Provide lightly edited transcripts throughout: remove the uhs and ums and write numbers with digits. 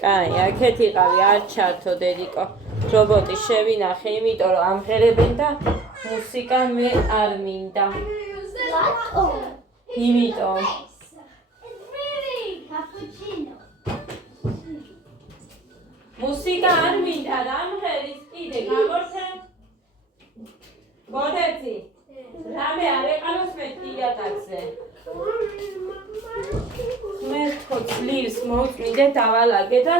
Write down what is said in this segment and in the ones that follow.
კაი, აქეთ იყავი, არ ჩართო დედიკო. რობოტი შევინახე, იმიტომ რომ ამღერებენ და მუსიკა მე არ მინდა. იმიტომ. მუსიკა არ მინდა, ამღერის კიდე გამორჩე. გოდეცი. რამე არ ეყაროს მე თიატაკზე. მე თქო ძლივს მოვწმინდე დავალაგე და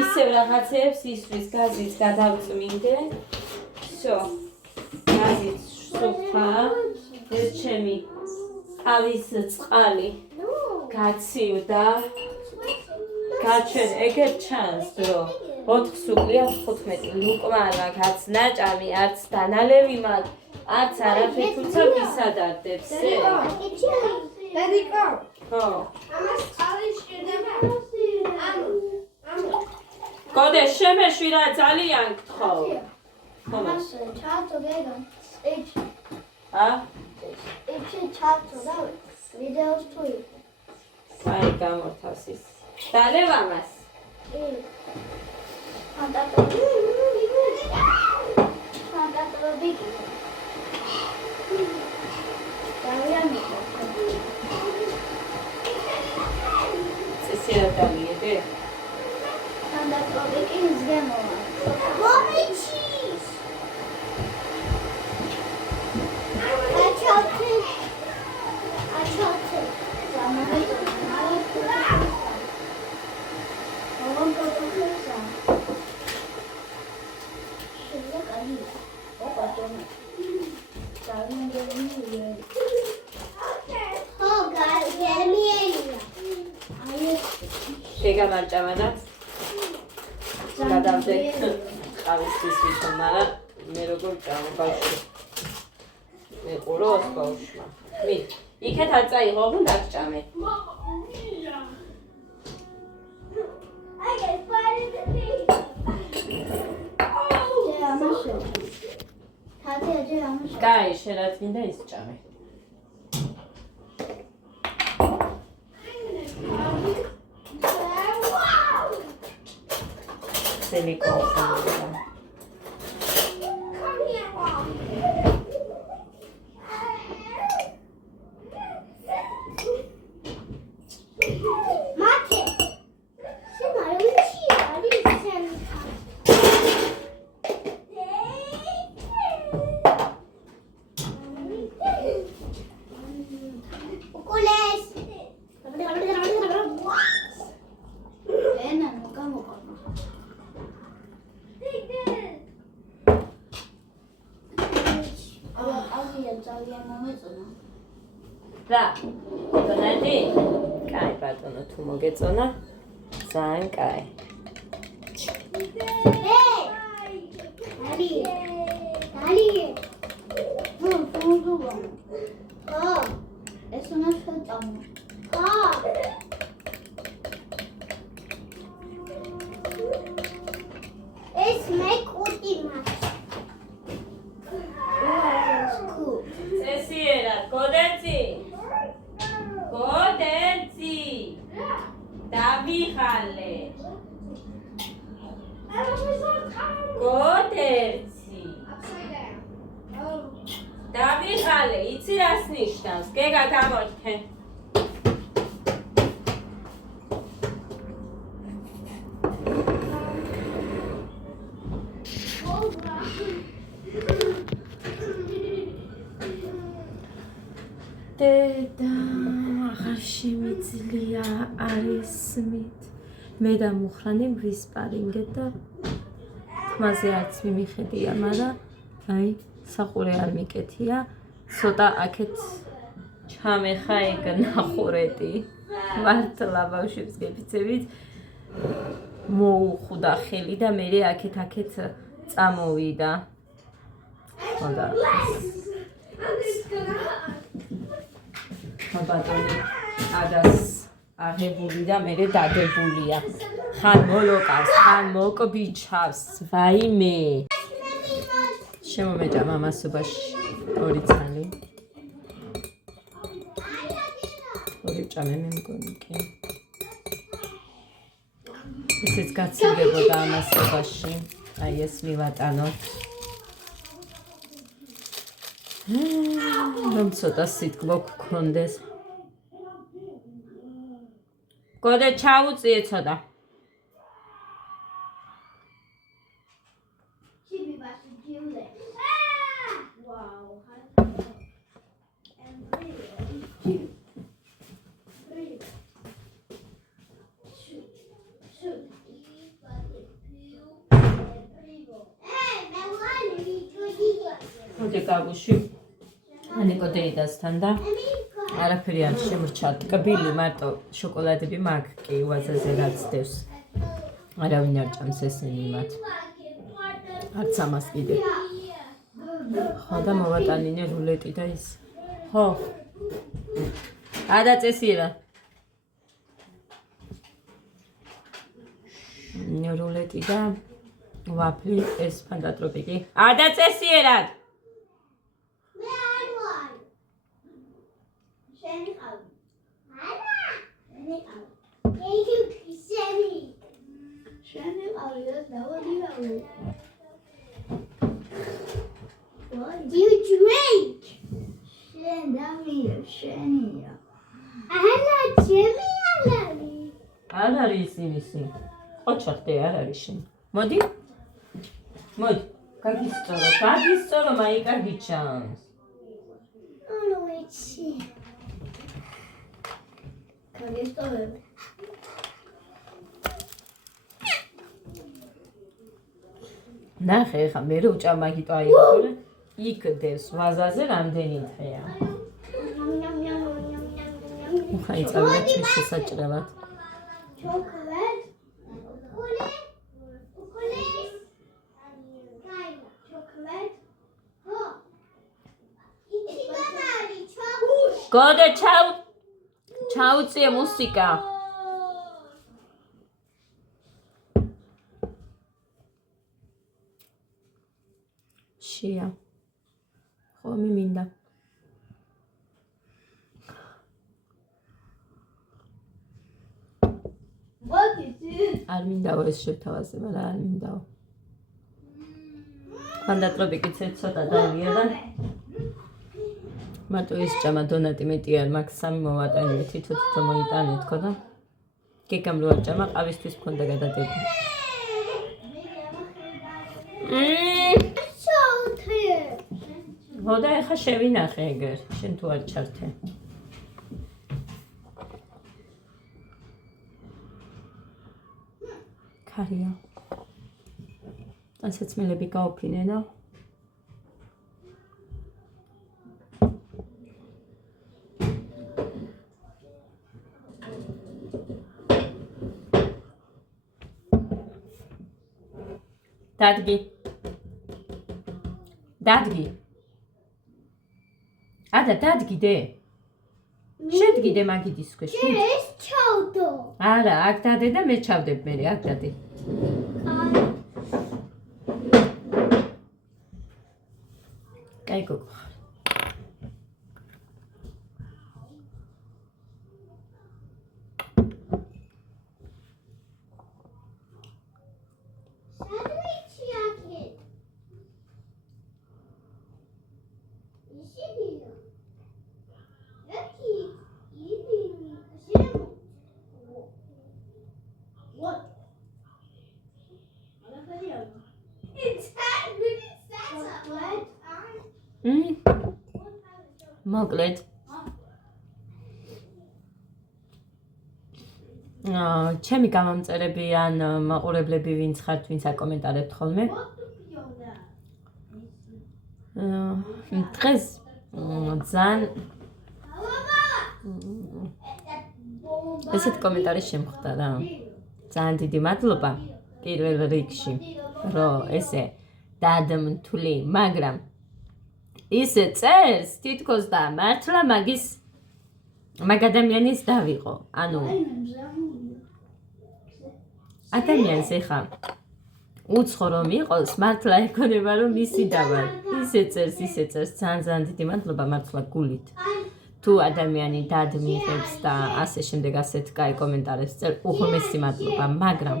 ისევ რაღაცეებს ისვის გაზის გადავწმინდე. всё. გაზის სუფა. ეს ჩემი ყავის წყალი გაცივდა. გაჩვენ ეგეთ ჩანს დრო 4 სუკლია 15 ლუკმანა კაც ნაჭამი არც დანალევი მაგ არც არაფერი თუცა ვისადარდებს დედიკო ხო ამას წყალი შეგდება გოდე შემეშვი რა ძალიან გთხოვ ამას ჩავწო გეგო ეჩი ჩავწო და ვიდეოს თუ აი გამორთავს ის დალევ ამას ეგა მარჭამადა გადავდე ყავის ისვით მაგრამ მე როგორ ჭამო ბავშვი მე ყუროს ბავშვმა მე იქეთ არ წაიღო რომ დაგჭამე კაი შენ რაც მინდა ის ჭამე silicone. რა, ბატონი? კაი ბატონო, თუ მოგეწონა, ძალიან კაი. დალი. ეს უნდა შევწამო. ეს მე კუტი მაქვს. წესიერა, გოდეცი. გოდეცი. დავიხალე. გოდეცი. დავიხალე, იცი რას ნიშნავს? გეგა გამორთე. დედა აღარ შემიძლია არის მით მე და მუხრანი ვისპარინგეთ და თმაზე არც მიმიხედია მაგრამ აი საყურე არ მიკეთია ცოტა აქეთ ჩამეხა ეგ ნახურეთი მართლა ბავშვებს გეფიცებით მოუხვდა ხელი და მე აქეთ წამოვიდა ხოდა ბატონი ადას აღებული და მე დადებულია ხან მოლოკავს ხან მოკბიჩავს ვაიმე შემომეჭა მამასობაში ორი ცალი ორი ჭამე მე მგონი კი ისიც გაცილდებოდა ამასობაში. აი ეს მივატანოთ. რომ ცოტა სიტკბო გქონდეს. გოდე ჩაუწიე ცოტა. მოდი გაგუში. ანიკო დეიდასთან და არაფერი არ შემრჩა. კბილი მარტო შოკოლადები მაქვს კი ვაზაზე რაც დევს. არავინ არ ჭამს ესენი მათ. არც ამას კიდე. ხო და მოვატანინე რულეტი და ის. ხო. ადაწესიერა. რულეტი და ვაფლი ეს ფანტატროპიკი. ადაწესიერად. Do you drink? არ არის იმისი. ოჩახტე არ არის შენ. მოდი. მოდი. გაგისწორო, მაი კარგი ჩანს. ნახე ხა მე რო ჭამაგიტო აი იქ დევს ვაზაზე რამდენი დღეა. ხაი წავიდა ჩვენს შესაჭრელად. გოდე ჩაუწიე მუსიკა. შია. ხომი მინდა. არ მინდაო ეს შევთავაზე, მაგრამ არ მინდაო. ფანტატროპიკიც ცოტა დაიია და მარტო ის ჭამა დონატი მეტი არ მაქვს 3 მოვატანე თითო მოიტანე თქო და გეგამ რო არ ჭამა ყავისთვის მქონდა გადადები. ხოდა ეხა შევინახე ეგერ, შენ თუ არ ჩართე. ქარია. ასეცმელები გაოფინენო. დადგი. ადა დადგიდე. შედგიდე მაგიდის ქვეშ. ეს ჩავდო. არა, აქ დადე და მე ჩავდებ მე, აქ დადე. კაი გოგო. მოკლედ. ჩემი გამომწერები ან მაყურებლები ვინც ხართ, ვინც აკომენტარებთ ხოლმე. დღეს ძალიან ესეთ კომენტარი შემხვდა რა. ძალიან დიდი მადლობა პირველ რიგში, რომ ესე დაადმთვლი, მაგრამ ისე წერს თითქოს და მართლა მაგ ადამიანის დავიყო. ანუ ადამიანს ეხა უცხო რომ იყოს, მართლა ეკონება რომ ისი დავა. ისე წერს ძალიან დიდი მადლობა მართლა გულით. თუ ადამიანი დადმიღებს და ასე შემდეგ ასეთ კაი კომენტარებს წერ, უღმესი მადლობა, მაგრამ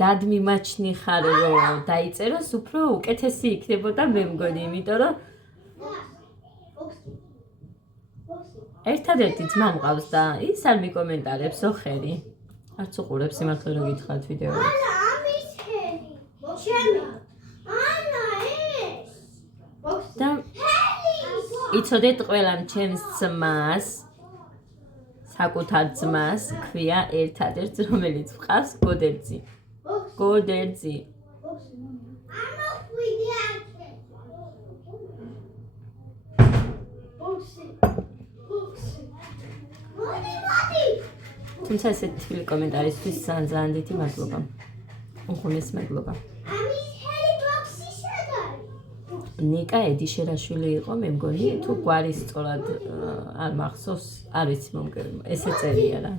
დად მიმაჩნი ხარ რომ დაიწეროს უფრო უკეთესი იქნებოდა მე მგონი იმიტომ რომ ერთადერთი ძმა მყავს და ის არ მიკომენტარებს ოხერი არც უყურებს სიმართლე რომ გითხრათ ვიდეოებს და იცოდეთ ყველამ ჩემს ძმას საკუთარ ძმას ქვია ერთადერთს რომელიც მყავს გოდერძი თუმცა ესეთი თბილი კომენტარისთვის ძალიან დიდი მადლობა უღონეს მადლობა ნიკა ედიშერაშვილი იყო მე მგონი თუ გვარი სწორად არ მახსოვს არ ვიცი მომგერმა ესე წერია რა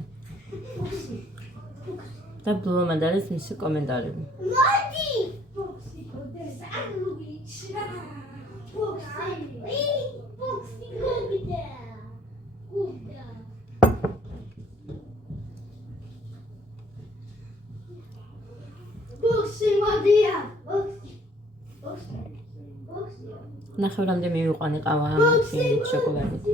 და ბლომად არის მისი კომენტარები ნახევ რამდენი მივიყვანი ყავა ამათი შოკოლადით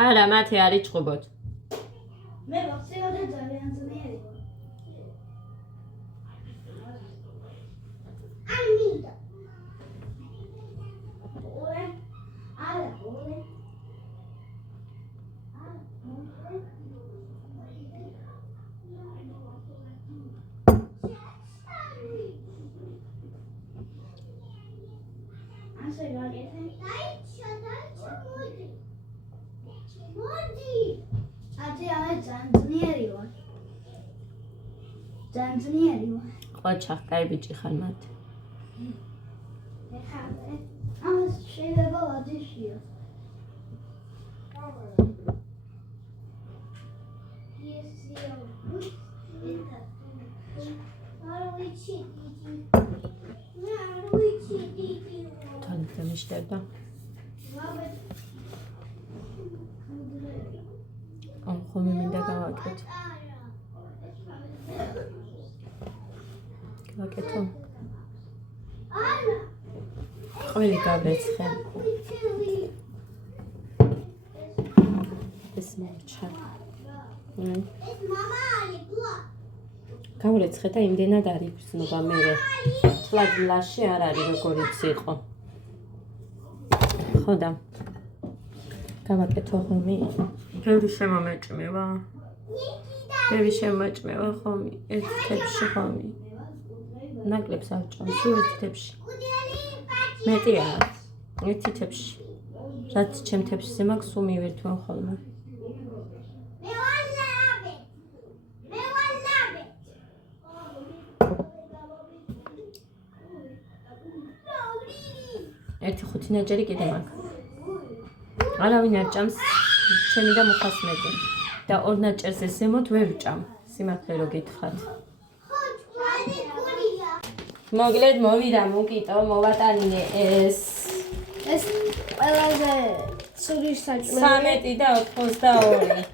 არა მათი არ იჭყობოთ მე ვახსენე ძალიან ძლიერი ამინდა ორე არა ორე ასე გაკეთე დაიჭა მოდი ათი ამე ძალიან ძლიერი ვარ ყოჩა კაი ბიჭი ხარ მათ ეხლა ამას შეიძლება ვაძიშიო თანდათან მიშტერდა ხომი მინდა გავაკეთო ყველი გავრეცხე ეს მოჩა გავრეცხე და იმდენად არის გრძნობა მე თლად მლაში არ არის როგორიც იყო ხო და გავაკეთო ხომი ბევრი შემომეჭმევა ხომი ერთ თებში ხომი ნაკლებს ავჭამ სულ ერთ თებში მეტი არა ერთი თებში რაც ჩემ თებშზე მაქვს სულ მივერთვენ ხოლმე ერთი ხუთი ნაჯერი კიდე მაქვს არავინ არ ჭამს ჩემი და მუხას მეტი და ორ ნაჭერზე ზემოთ ვერ ვჭამ სიმართლე რო გითხრათ მოგლედ მოვიდა მუკიტო მოვატანინე ეს ყველაზე ცუდი საჭმელი 13 და 82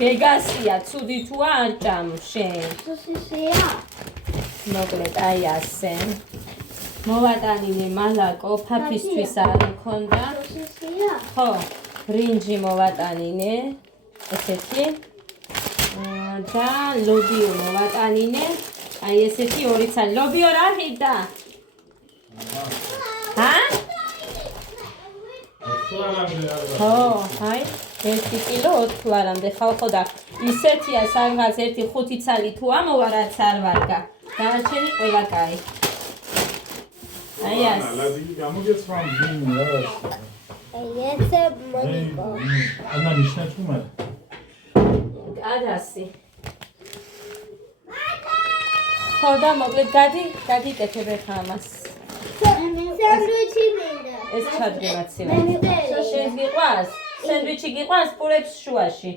გეგასია ცუდი თუ არ ჭამ შენ სოსისია მოგლედ აი ასე მოვატანინე მალაკო ფაფისთვის არ მქონდა სოსისია ხო ბრინჯი მოვატანინე ესეთი და ლობიო მოვატანინე აი ესეთი ორი ცალი ლობიო რა ხიდა ჰა ხო აი 1 კილო 4 ლარამდე ხალხო და ისეთია სანღაც ერთი 5 ცალი თუ ამოვა რაც არ ვარგა დანარჩენი ყველა კაი აი ეს ლადი გამოგეცრამ მინდა ეს მონიკო ანა ნიშნა თუმა ადასი ხო და მოკლედ გაგიკეთებ ხა ამას სანდვიჩი მინდა ეს ჩადრე მაცივარი შენ გიყვარს სენდვიჩი გიყვარს პურებს შუაში.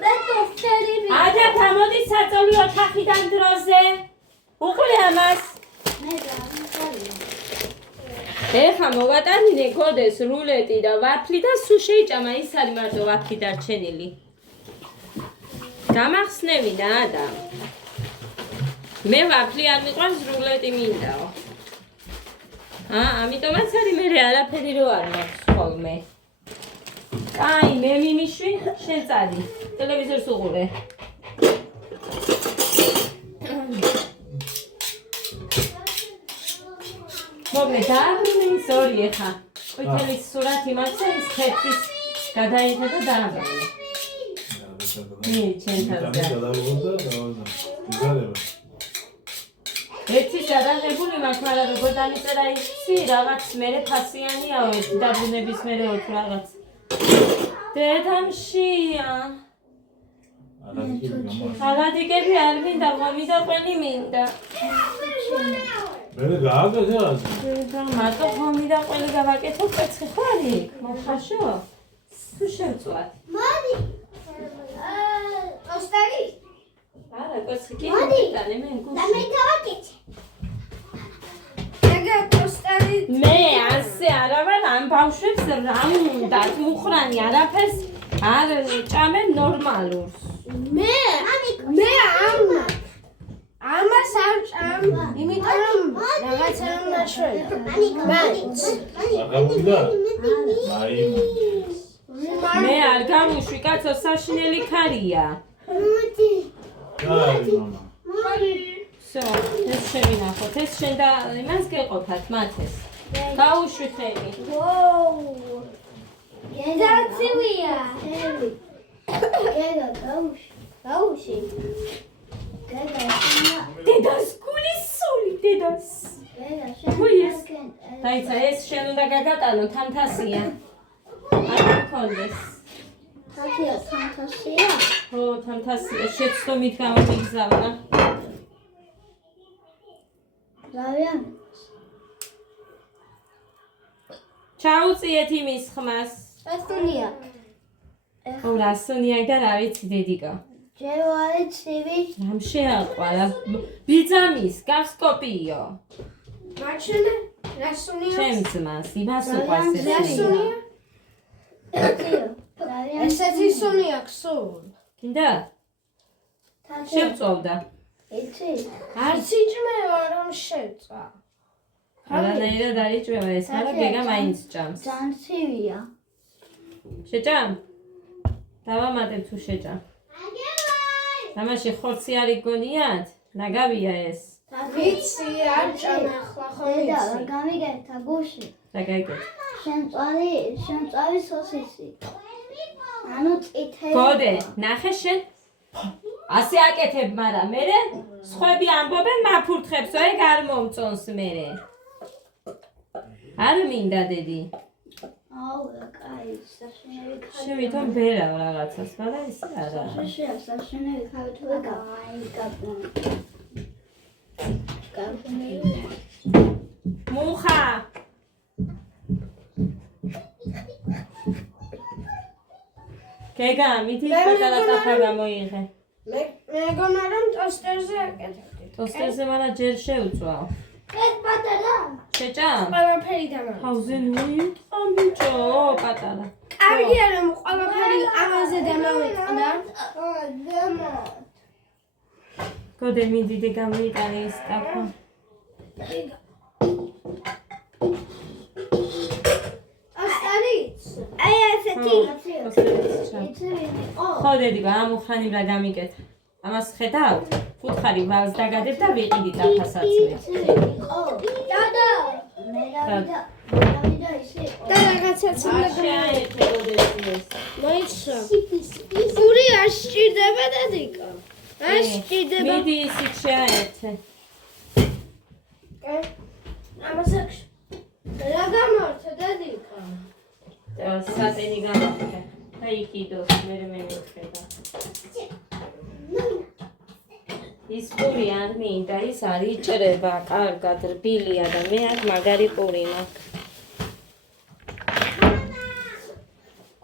მე ტოსტერი აჯათ ამოდი საწოლი ოთახიდან დროზე. უყურე ამას. მე გამიგია. ეხა მოვატანინე გოდეს რულეტი და ვაფლი და სულ შეიჭამა ის არის მარტო ვაფლი დარჩენილი. გამახსნევინა და მე ვაფლი არ მიყვარს რულეტი მინდაო. ამიტომაც არის მე არაფერი რო არ მაქვს ხოლმე. კაი, მე მიმიშვი, შენ წადი. ტელევიზორს უყურე. მოგე დააბრუნე ის ორი ეხა. ყვითელი სურათი მაქვს და ის თეთრის გადაიღე და დააბრუნე. ჩემ თავზე. ერთი გადაღებული მაქვს, მაგრამ როგორ დამიწერა ისი, რაღაც მერე ფასიანიაო, ერთი დაბრუნების მერე თუ რაღაც. დედამშია. ალადიკები არ მინდა, მომიდა ყველი მინდა. მე გააგაზე რა? მარტო მომიდა ყველი გავაკეთო, პეცი ხარი? მოხაშო? თუ შევწვათ. მოდი. ტოსტერი. არა, პეცი კი მოდიტანე მე გუშინ. და მე გავაკეთე. ეგა ტოსტერი. მე ასე არა ვარ ამ ბავშვებს რა უნდათ მუხრანი არაფერს არ ჭამენ ნორმალურს. მე ამას არ ჭამ, იმიტომ რომ რაღაცა ნაშვია. მაინც. აგამუნდა? აი. მე არ გამუშვი კაცო საშინელი ქარია. მოდი. აი მამა. всё, ეს შევინახოთ. ეს შენ და იმას გეყოფათ მათეს. გაუშვი ხელი. ვოუ. გეცივია. გედა გაუში. დედას გულის სული დედას. გულის. დაიცა ეს შენ უნდა გაგატანო თამთასია. არ გქონდეს. თათია თამთასია. ო თამთასია შეცდომით გამომიგზავნა. ლავიან. ჩაუწიეთ იმის ხმას. ესტონია. ო რასონია და რა ვიცი დედიკა. ჯევარი ცივი. რამ შეაყვარა? ბიძამის გასკოპიო. მარჩენე რასუნია. ჩემს მას იმას უყვარს ეს. რასუნია. ესეთი სუნია ქსულ. კიდე? შევწოვდა. იცი? არც იჭმევა რომ შეწვა. არანაირად არ იჭმევა ეს, მაგრამ გეგა მაინც ჭამს. ძალიან ცივია. შეჭამ? დავამატებ თუ შეჭამ. ამაში ხორცი არ იგონიათ? ნაგავია ეს. ვიცი, არ ჭამ ახლა ხო ვიცი. დედა, გამიგეთა გუში. და გაიგეთ. შემწვავი სოსისი. ანუ წითელი. გოდე, ნახე შენ. ასე აკეთებ, მაგრამ მერე სხვები ამბობენ მაფურთხებსო, ეგ არ მომწონს მერე. არ მინდა დედი. აუ, კაი, საშინელი ქალი. შევვითომ ბერავ რაღაცას, მაგრამ ის არა. საშინელი ქალი თუ ეგა. აი, გაბუნე. მუხა. გეგა, მიდი პატარა ტაფა გამოიღე. მე მეგონა რომ ტოსტერზე აკეთებდი. ტოსტერზე მარა ჯერ შევწვავ. ეს პატარა. შეჭამ? ყველაფერი დამარ. თავზე მოიტყა ბიჭო, პატარა. კარგია რომ ყველაფერი ამაზე დამავიწყდა. გოდე მიდი და გამოიყარე ის ტაფა. ტოსტერიც. აი ესეთი. ხო დედიკა, ამ უხანი რა გამიკეთა. ამას ხედავ? ფუთხარი ვალს დაგადებ და ვიყიდი ტაფასაც მე. დადა. მე დავიდა ისე. და რაღაცაც უნდა შეაერთე გოდეს. მოიცვა. გური არ სჭირდება დადიკა. არ სჭირდება. მიდი ისიც შეაერთე. ამას აქვს. რა გამორთე დადიკა? და სატენი გამახე. და იყიდოს მე მეხედა. ის პური არ მინდა, ის არ იჭრება, კარგად რბილია და მე აქ მაგარი პური მაქვს.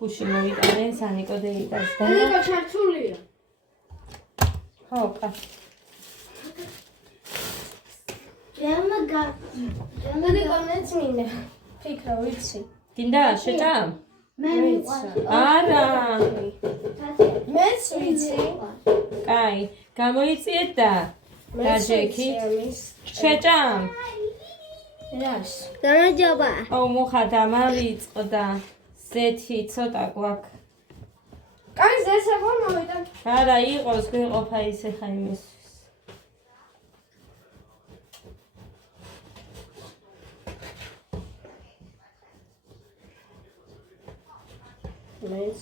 გუში მოიტანეს ანიკო დეიდას და ანიკო ჩართულია. ხო, კა. ანიკო მეც მინდა. ფიქრო ვიცი. გინდა შეჭამ? მე მიყვარს. არა. მეც ვიცი. კაი, გამოიწიეთ და გაჯექი. შეჭამ? რას? გამარჯობა. აუ მუხა დამავიწყო და ზეთი ცოტა გვაქვს. კაი ზესა მომოვიდან. არა, იყოს გვიყოფა ისე ხა იმისთვის. მეც.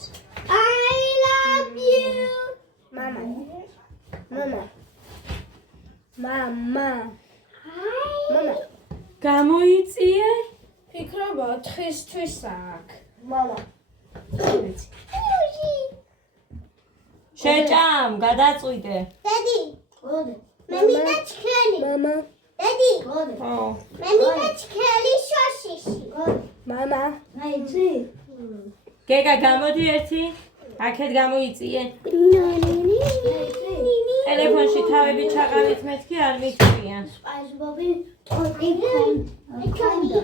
I love you. Mama. Mama. Mama. Mama. გამოიწიე? ფიქრობა 4-თვის აქ. Mama. შეჭამ, გადაწყვიტე. Daddy. მე მინდა ჩქელი. Mama. Daddy. ხო. მე მინდა ჩქელი შოშიში. Mama. მაიცი. გეგა გამოდი ერთი. აქეთ გამოიწიე. ტელეფონში თავები ჩაყავით მეთქი არ მითქვია. SpongeBob-ი ტოტი კონდა.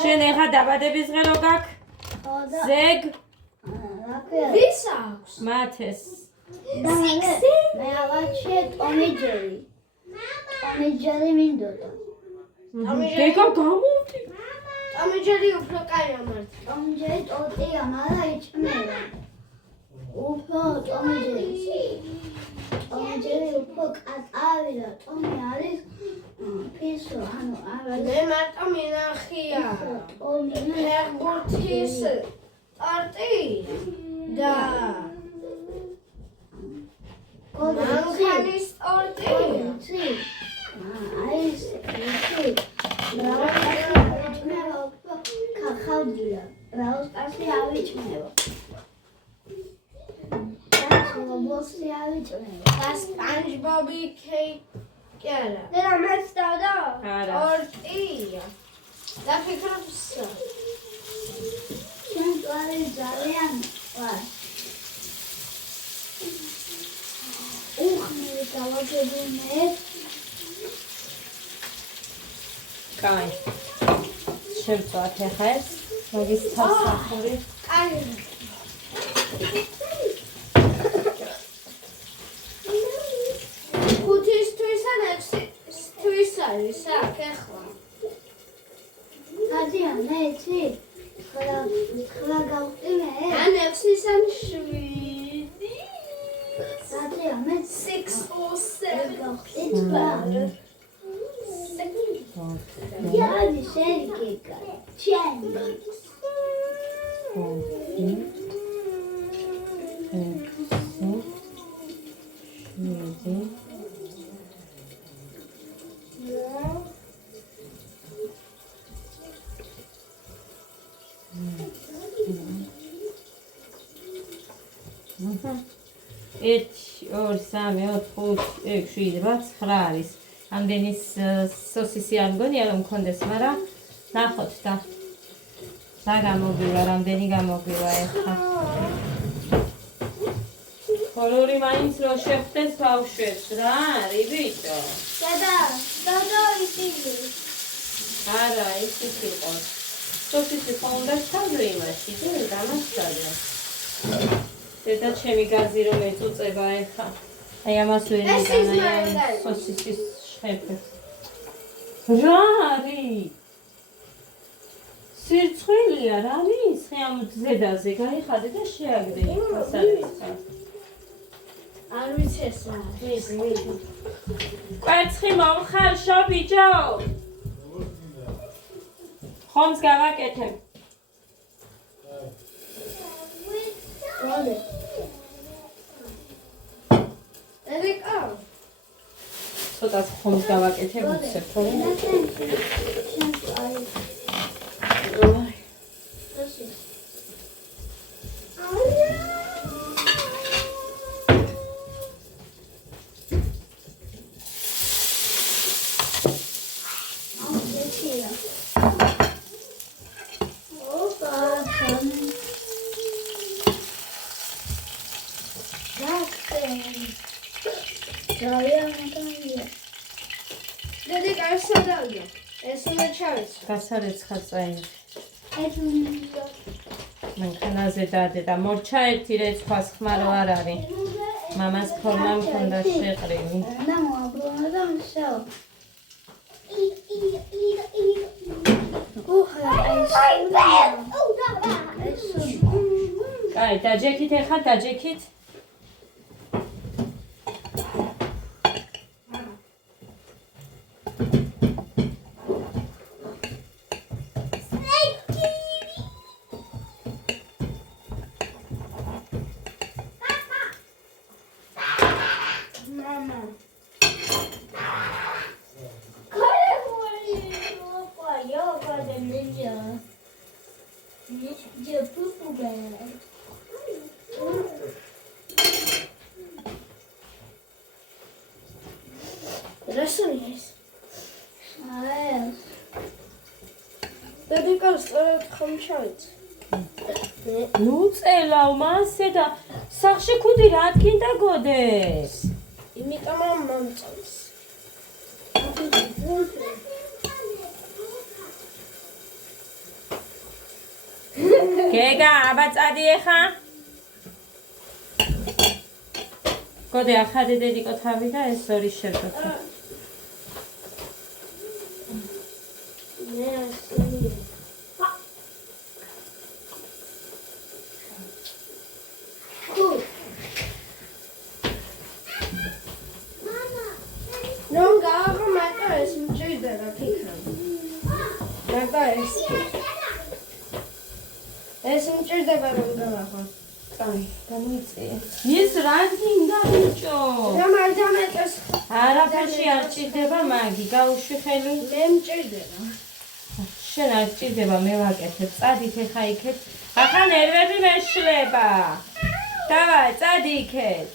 შენ ეხა დაბადების ღერო გაქვს? ზეგ ვის აქვს? მათეს. მე ავაჩე ტომი ჯერი. ტომი ჯერი მინდოდა. გეგა გამოდი. ამჯერი უფრო კაი ამართ. ტომი ჯერი ტოტია, მაგრამ იჭმევა. უფრო ტომი ჯერი. ტომი ჯერი უფრო კატავი და ტომი არის ფისო, ანუ არა მე მარტო მინახია. ტომი ფეხბურთის ტარტი და მანქანის ტარტი. კოდი აი ეს კახავდია. რაოსტასი ავიჭმევა. ბოსი ავიჭმევა. და SpongeBob-ი კი არა. და მეც დავდა? არა. ტარტია. და ფიქრობს შენ გვარი ძალიან ვარ. უხმე დავაგებინე. კაი. შევწვათ ეხა ეს მაგის თავსახური. კაი. ხუთისთვის ან 6-თვის არის აქ ახლა. ადიან მე იცი? ხლა გავხდი მე. ან 6-ის ან 7. ადიან მე 6 or 7. გავხდი თვა. იადი შენ გეკა. ჩენ. ერთი, ორი, სამი, 4, 5, 6, 7, 8 არის. ამდენი სოსისი არ მგონია რომ მქონდეს, მაგრამ ნახოთ და რა გამოგვივა, რამდენი გამოგვივა ეხლა. კოლორი მაინც რო შეხვდეს ბავშვებს რა არის ბიჭო? და ისინი. არა, ისიც იყოს. სოსისი ხო უნდა ჩავდო იმაში, ძე დამასწავლე. დედა ჩემი გაზი რომ ეწუწება ეხლა. აი ამას ვერ იტანა სოსისის შეფეს. რა არის? სირცხვილია რა არის? ხე ამ ზედაზე გაიხადე და შეაგდე იქას არის. არ ვიცი ეს რა. კვერცხი მომხარშო ბიჭო. ხომს გავაკეთებ. როლე. ერიკა. ცოტა ხომს გავაკეთებ უცებ ხო? დედი კარსა დავიდა. ეს უნდა ჩავეცვა. გასარეცხა წაიღე. ეს უნდა მანქანაზე დადე და მორჩა ერთი რეცხვას ხმარო არ არის. მამას ფორმა მქონდა შეყრივი. და მოაბრუნა და მსაო. კაი, დაჯექით ეხა, დაჯექით. მამა. რასუნი ეს? დედი კარსა ხომ ჩავეცვა. ნუ წელავ მასე და სახში ქუდი რა თქინდა გოდეს. იმიტომ რომ მომწონს. გეგა, აბა წადი ეხა. გოდე ახადე დედიკო თავი და ეს ორი შევდოქე. მე ასწავლე. რომ გააღმატა ეს მჭირდება თიქამ. მაგა ეს მჭირდება რომ გავაღო. წავი, გამოიწია. ის რა გინდა ბიჭო? რა მარჯამეტეს არაფერში არ ჭირდება მაგი, გაუშვი ხელი. მე მჭირდება. შენ არ ჭირდება მე ვაკეთებ. წადით ეხა იქეთ. ახლა ნერვები მეშლება. დავაი, წადი იქეთ.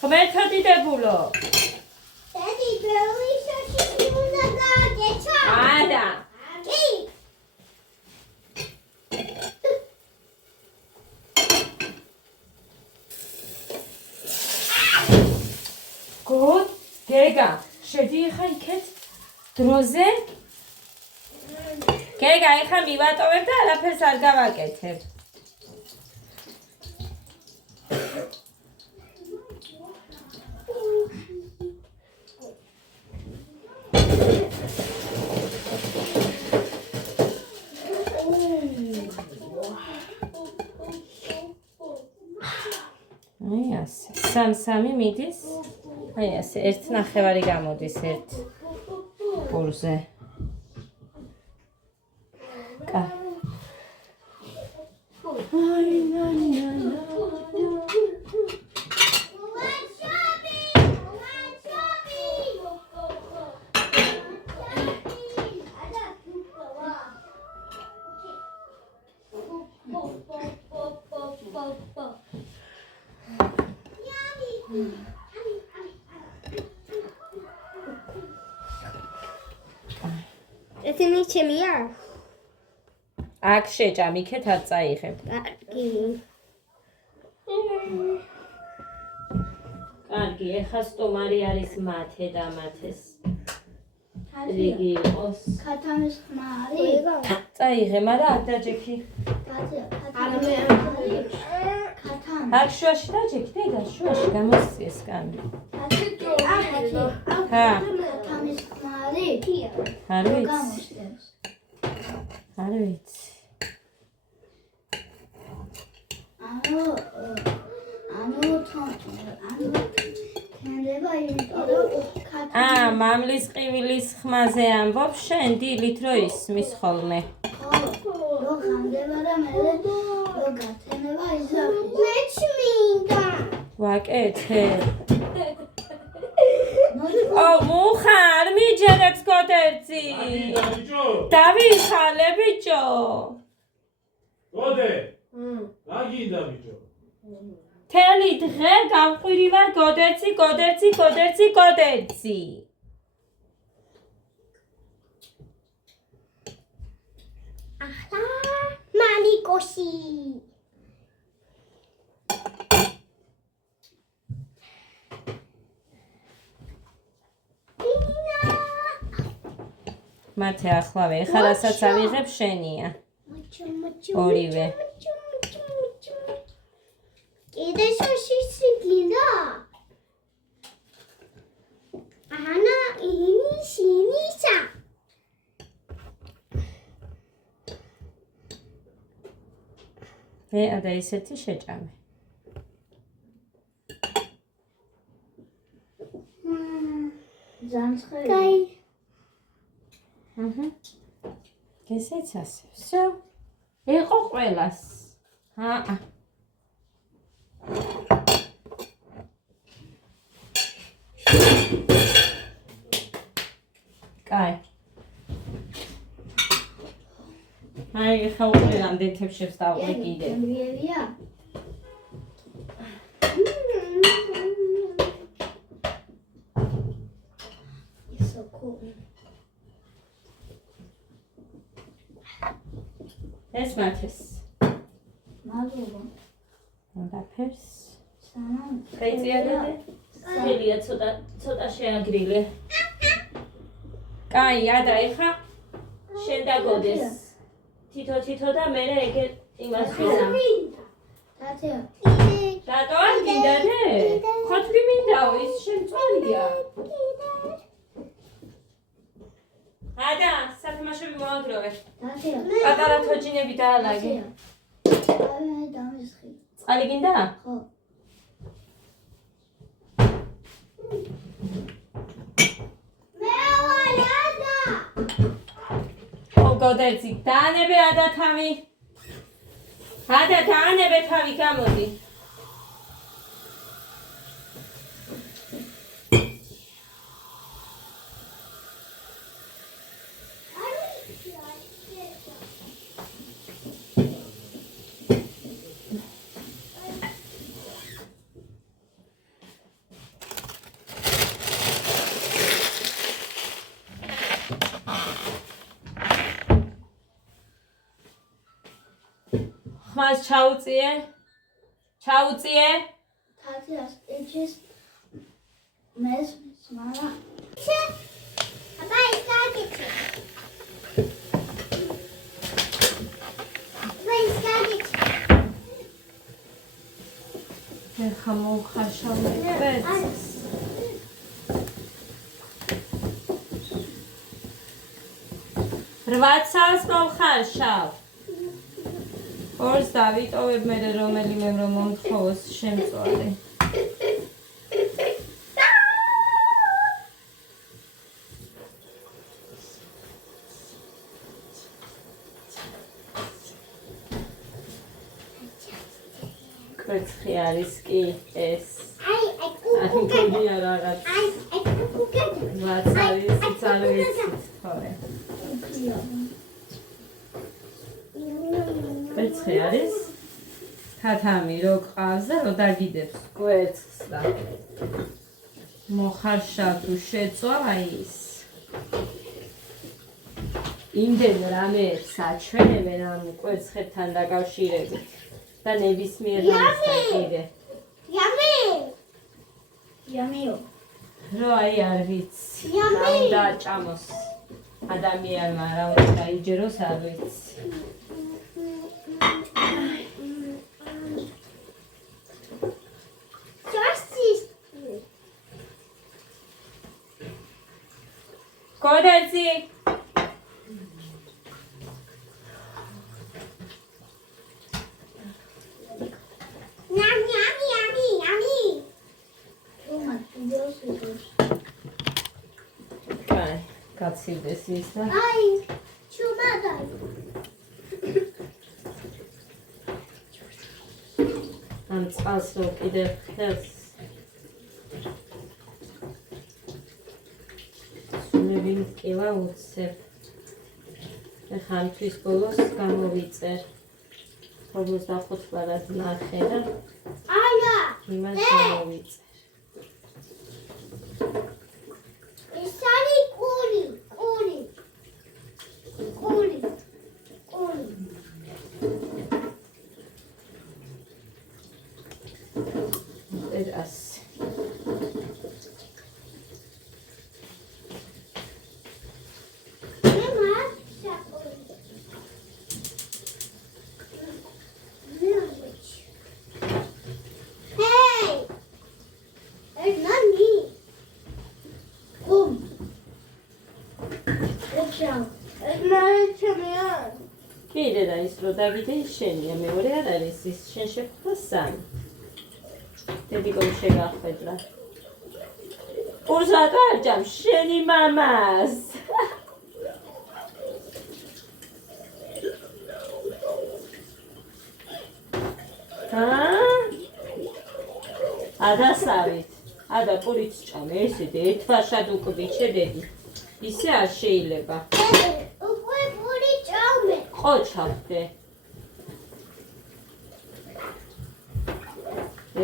ღმერთო დიდებულო. დედი ბელისაში უნდა გააკეთა. არა. კი. გოდ, გეგა, შედი ეხა იქეთ დროზე. გეგა, ეხა მივატოვებ და არაფერს არ გავაკეთებ. აი ასე, სამ-სამი მიდის. აი ასე, 1.5 გამოდის ერთ ბურზე. კა. აი ნანა. ეთინი ჩემია? აქ შეჭამ, იქეთ არ წაიღებ. კი. კარგი, ეხა სტომარი არის მათე და მათეს. რიგი იყოს. ქათამის ხმა არის. წაიღე, მაგრამ არ დაჯექი. არა მე ქათამი. აქ შუაში დაჯექი, დეგა, შუაში გამოსციეს კანი. ჰა, ქათამის ხმა არის. არ ვიცი, გამოსდევს. არ ვიცი. თენდება იმიტომ რომ ქათამი მამლის ყივილის ხმაზე ამბობ შენ დილით რო ისმის ხოლმე. რო ხანდება და მე რო გათენება იზახის. მეც მინდა. ვაკეთე. მუხა არ მიჯერებს გოდერძი. დავიხალე ბიჭო. გოდე. რა გინდა ბიჭო? თელი დღე გავყვირი ვარ გოდერძი. ახლა მამიკოსი. მათე ახლავე. ეხლა რასაც ავიღებ შენია. ორივე. კიდე სოსისი გინდა? ანა ინისა. და ისეთი შეჭამე. ზანცხელი. კაი. ესეც ასე. всё. იყო ყველას. კაი. აი, ხა უყურებამდე თებშებს დავყრი კიდე. მიერია. ისო cool. ეს მათეს. მადლობა. დაფერს. სანამ გაიწიადე? ხელია ცოტა შეაგრილე. კაი, ადა ეხა შენ დაგოდეს. თითო და მე ეგე იმას ვიზა. დათია. დატო არ გინდა დე? ხოთლი მინდაო, ის შენ წვალია. ადა, სათამაშოები მოაგროვე. დათია. პატარა თოჯინები დაალაგე. აი დამისხი. წყალი გინდა? ხო. გოდერძი, დაანებე ადა თავი. ადა დაანებე თავი, გამოდი. ხმას ჩაუწიე? თათიას ეჩის მეს მარა. აბა ის გაგიჩე. ეხა მოუხარშავე კვერცხს. რვაცავს მომხარშავ. ორს დავიტოვებ მე რომელიმე რომ მომთხოვოს შემწვარი. კვერცხი არის კი ეს. აი კუგია რაღაც. რაც არის იც არ ვიცით თორე. კვერცხი არის თათამი რო ყავს და რო დაგიდებს კვერცხს და მოხარშავ თუ შეწვა აი ის იმდენ რამეებს აჩვენებენ ამ კვერცხებთან დაკავშირებით და ნებისმიერ რამეს კიდე იამიო რო აი არ ვიცი რა უნდა ჭამოს ადამიანმა რა უნდა დაიჯეროს არ ვიცი გოდერძი გაცივდეს ის და აი ჩუმადაი ამ წყალს რო კიდევ ხელს სუნები მტკივა უცებ ეხლა ამ თვის ბოლოს გამოვიწერ 55 ლარად ნახე და აია იმას გამოვიწერ კიდე და ის რო დაგიდე ის შენია, მეორე არ არის ის შენ შეხვდა 3. დედიკომ შეგახვედრა. ყურსა დაარჯამ შენი მამას. ადასავით. ადა პურიც ჭამე, ესეთი ერთვაშად უკბი შედედი. ისე არ შეიძლება. უკვე პური ჭამე. ყოჩავდე.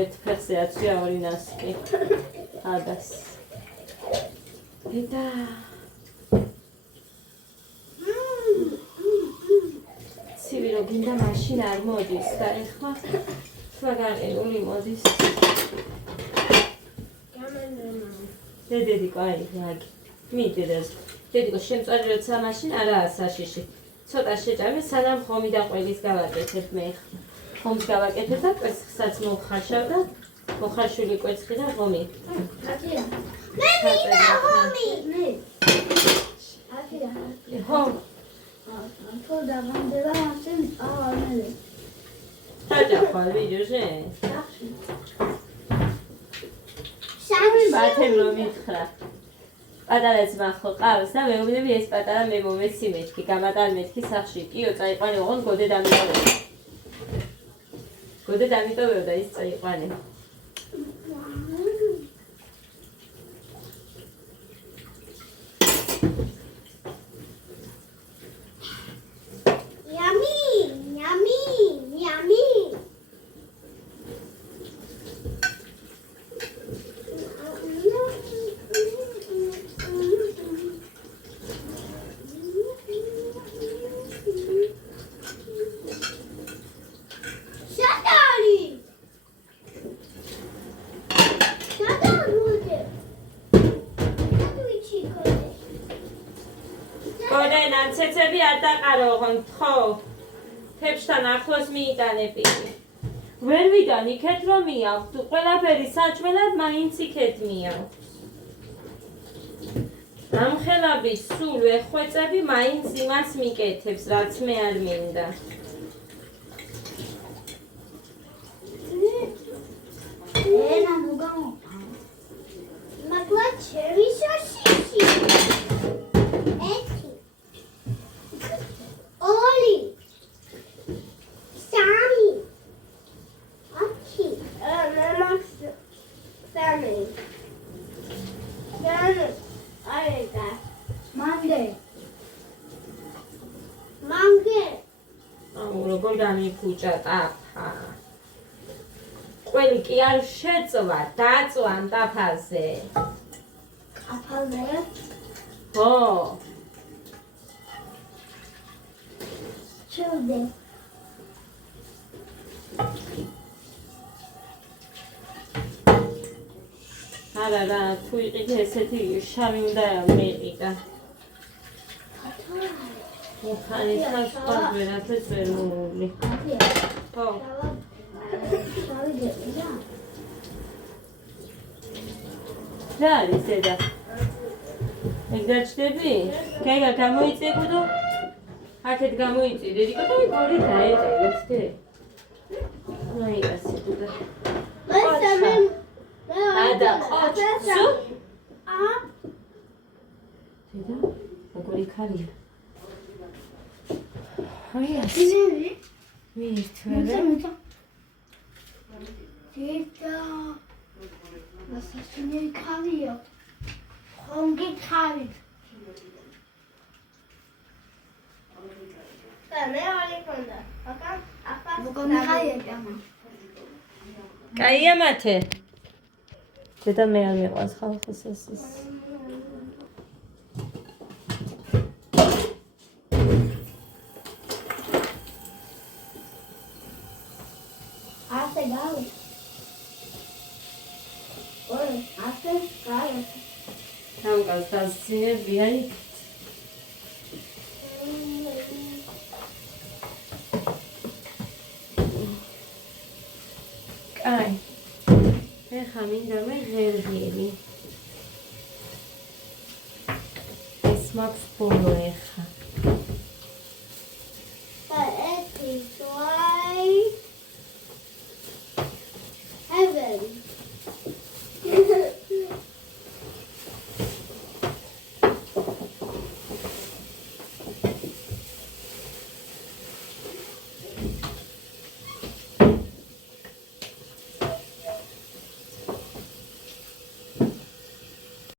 ერთ ფეხზე აცია ორი ნასკი. ადას. დედა. ცივი რო გინდა მაშინ არ მოდის და ეხლა სვაგარეული მოდის. დედიკო აი რაგი. მიდერს. დედიკო შემწარი როცა მაშინ არაა საშიში. ცოტა შეჭამე სანამ ხომი და ყველის გავაკეთებ მე. ხომს გავაკეთებ და კვერცხსაც მოვხარშავ და მოხარშული კვერცხი და ხომი. აკია. მე მინდა ხომი. მე. აკია. ხო. თუ დავანდება მასენ ავალე. დაჯახვა ვიდეოზე. სამი ბათემ რომ მითხრა. პატარაც მახო ყავს და მეუბნები ეს პატარა მე მომეცი მეთქი, გამატარ მეთქი სახში. კიო წაიყვანე ოღონდ გოდე დამიტოვე. გოდე დამიტოვე და ის წაიყვანე. ცეცები არ დაყარო ოღონდ ხო თებშთან ახლოს მიიტანები ვერ ვიდან იქეთ რომ მიახვთ ყველაფერი საჭმელად მაინც იქეთ მიახვთ ამხელაბის სულ ეხვეწები მაინც იმას მიკეთებს რაც მე არ მინდა ენა მოგამო მაგლა ჩემი შოშიში გამიფუჭა ტაფა ყველი კი არ შეწვა დაწვა ტაფაზე აფალე ხო ჩუდე არა თუ იყიდე ესეთი შავი უნდა მეიყიდა ხანი სხვა ვერაფერს ვერ მოვლი. ხო. რა არის დედა? ეგ დაჭდები? კაიგა გამოიწებოდო? აქეთ გამოიწი, დედიკო და ორი დაეჭერეთ. აი ასე დედა. ადა ყოჩუ? დედა, როგორი ქალია? აი ასე. მირთველი. დედა. მასაშინე ქალია. ხონგი ქალი. მე ვალი კონდა. აკა მოგონი ხაია ჯამა. კაია მათე. დედა მე არ მიყვანს ხალხის ეს. Bien. Ay. Déjame darme el მაქვს ბოლო ეხა.